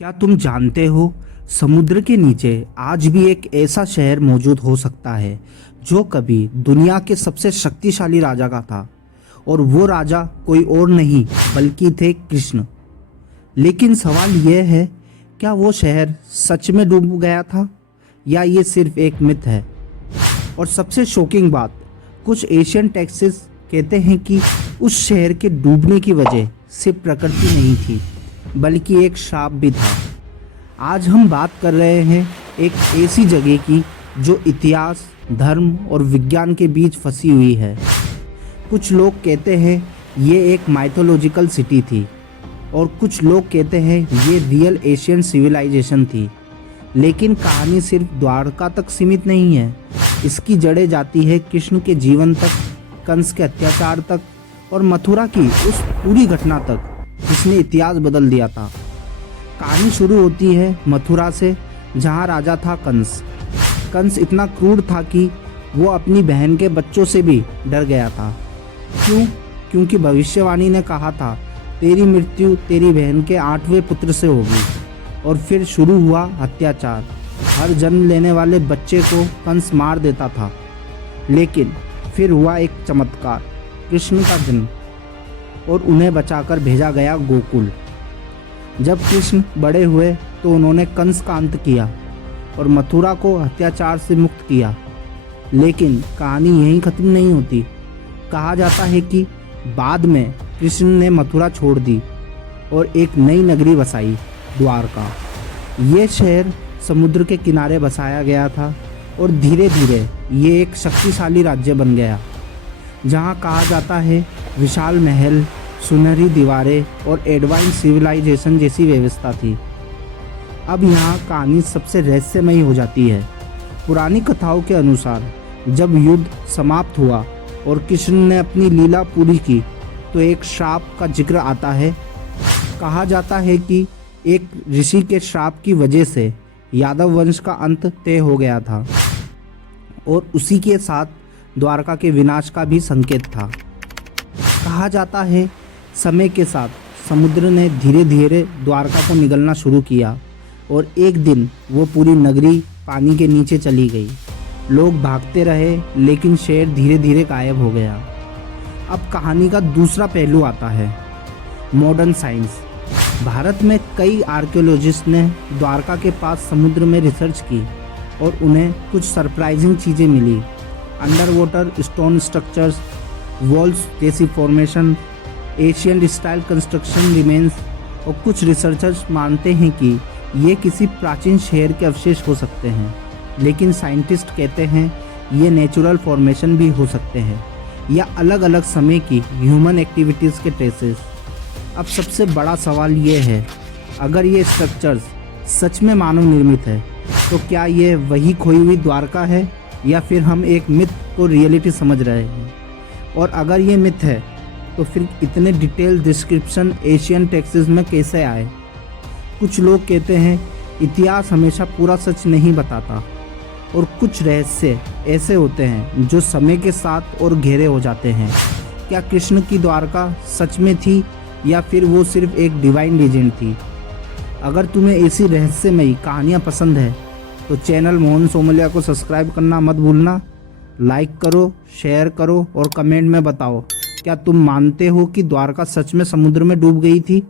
क्या तुम जानते हो, समुद्र के नीचे आज भी एक ऐसा शहर मौजूद हो सकता है जो कभी दुनिया के सबसे शक्तिशाली राजा का था। और वो राजा कोई और नहीं बल्कि थे कृष्ण। लेकिन सवाल यह है, क्या वो शहर सच में डूब गया था या ये सिर्फ एक मिथ है। और सबसे शॉकिंग बात, कुछ एशियन टेक्स्ट्स कहते हैं कि उस शहर के डूबने की वजह सिर्फ प्रकृति नहीं थी बल्कि एक श्राप भी था। आज हम बात कर रहे हैं एक ऐसी जगह की जो इतिहास, धर्म और विज्ञान के बीच फंसी हुई है। कुछ लोग कहते हैं ये एक माइथोलॉजिकल सिटी थी और कुछ लोग कहते हैं ये रियल एशियन सिविलाइजेशन थी। लेकिन कहानी सिर्फ द्वारका तक सीमित नहीं है। इसकी जड़ें जाती है कृष्ण के जीवन तक, कंस के अत्याचार तक और मथुरा की उस पूरी घटना तक जिसने इतिहास बदल दिया था। कहानी शुरू होती है मथुरा से, जहाँ राजा था कंस। कंस इतना क्रूर था कि वो अपनी बहन के बच्चों से भी डर गया था। क्यों? क्योंकि भविष्यवाणी ने कहा था तेरी मृत्यु तेरी बहन के 8वें पुत्र से होगी। और फिर शुरू हुआ अत्याचार। हर जन्म लेने वाले बच्चे को कंस मार देता था। लेकिन फिर हुआ एक चमत्कार, कृष्ण का जन्म, और उन्हें बचाकर भेजा गया गोकुल। जब कृष्ण बड़े हुए तो उन्होंने कंस का अंत किया और मथुरा को अत्याचार से मुक्त किया। लेकिन कहानी यहीं खत्म नहीं होती। कहा जाता है कि बाद में कृष्ण ने मथुरा छोड़ दी और एक नई नगरी बसाई, द्वारका। ये शहर समुद्र के किनारे बसाया गया था और धीरे धीरे ये एक शक्तिशाली राज्य बन गया, जहाँ कहा जाता है विशाल महल, सुनहरी दीवारें और एडवांस सिविलाइजेशन जैसी व्यवस्था थी। अब यहाँ कहानी सबसे रहस्यमयी हो जाती है। पुरानी कथाओं के अनुसार जब युद्ध समाप्त हुआ और कृष्ण ने अपनी लीला पूरी की तो एक श्राप का जिक्र आता है। कहा जाता है कि एक ऋषि के श्राप की वजह से यादव वंश का अंत तय हो गया था और उसी के साथ द्वारका के विनाश का भी संकेत था। कहा जाता है समय के साथ समुद्र ने धीरे धीरे द्वारका को निगलना शुरू किया और एक दिन वो पूरी नगरी पानी के नीचे चली गई। लोग भागते रहे लेकिन शहर धीरे धीरे गायब हो गया। अब कहानी का दूसरा पहलू आता है, मॉडर्न साइंस। भारत में कई आर्कियोलॉजिस्ट ने द्वारका के पास समुद्र में रिसर्च की और उन्हें कुछ सरप्राइजिंग चीज़ें मिली। Underwater stone structures, walls जैसी formation, Asian style construction remains, और कुछ रिसर्चर्स मानते हैं कि ये किसी प्राचीन शहर के अवशेष हो सकते हैं। लेकिन साइंटिस्ट कहते हैं ये नेचुरल फॉर्मेशन भी हो सकते हैं या अलग अलग समय की ह्यूमन एक्टिविटीज़ के ट्रेसेस। अब सबसे बड़ा सवाल ये है, अगर ये स्ट्रक्चर्स सच में मानव निर्मित है तो क्या ये वही खोई हुई द्वारका है या फिर हम एक मिथ को रियलिटी समझ रहे हैं। और अगर ये मिथ है तो फिर इतने डिटेल डिस्क्रिप्शन एशियन टेक्स्ट्स में कैसे आए। कुछ लोग कहते हैं इतिहास हमेशा पूरा सच नहीं बताता और कुछ रहस्य ऐसे होते हैं जो समय के साथ और गहरे हो जाते हैं। क्या कृष्ण की द्वारका सच में थी या फिर वो सिर्फ एक डिवाइन लीजेंड थी। अगर तुम्हें ऐसी रहस्यमयी कहानियाँ पसंद है तो चैनल मोहन सोमलिया को सब्सक्राइब करना मत भूलना। लाइक करो, शेयर करो और कमेंट में बताओ, क्या तुम मानते हो कि द्वारका सच में समुद्र में डूब गई थी।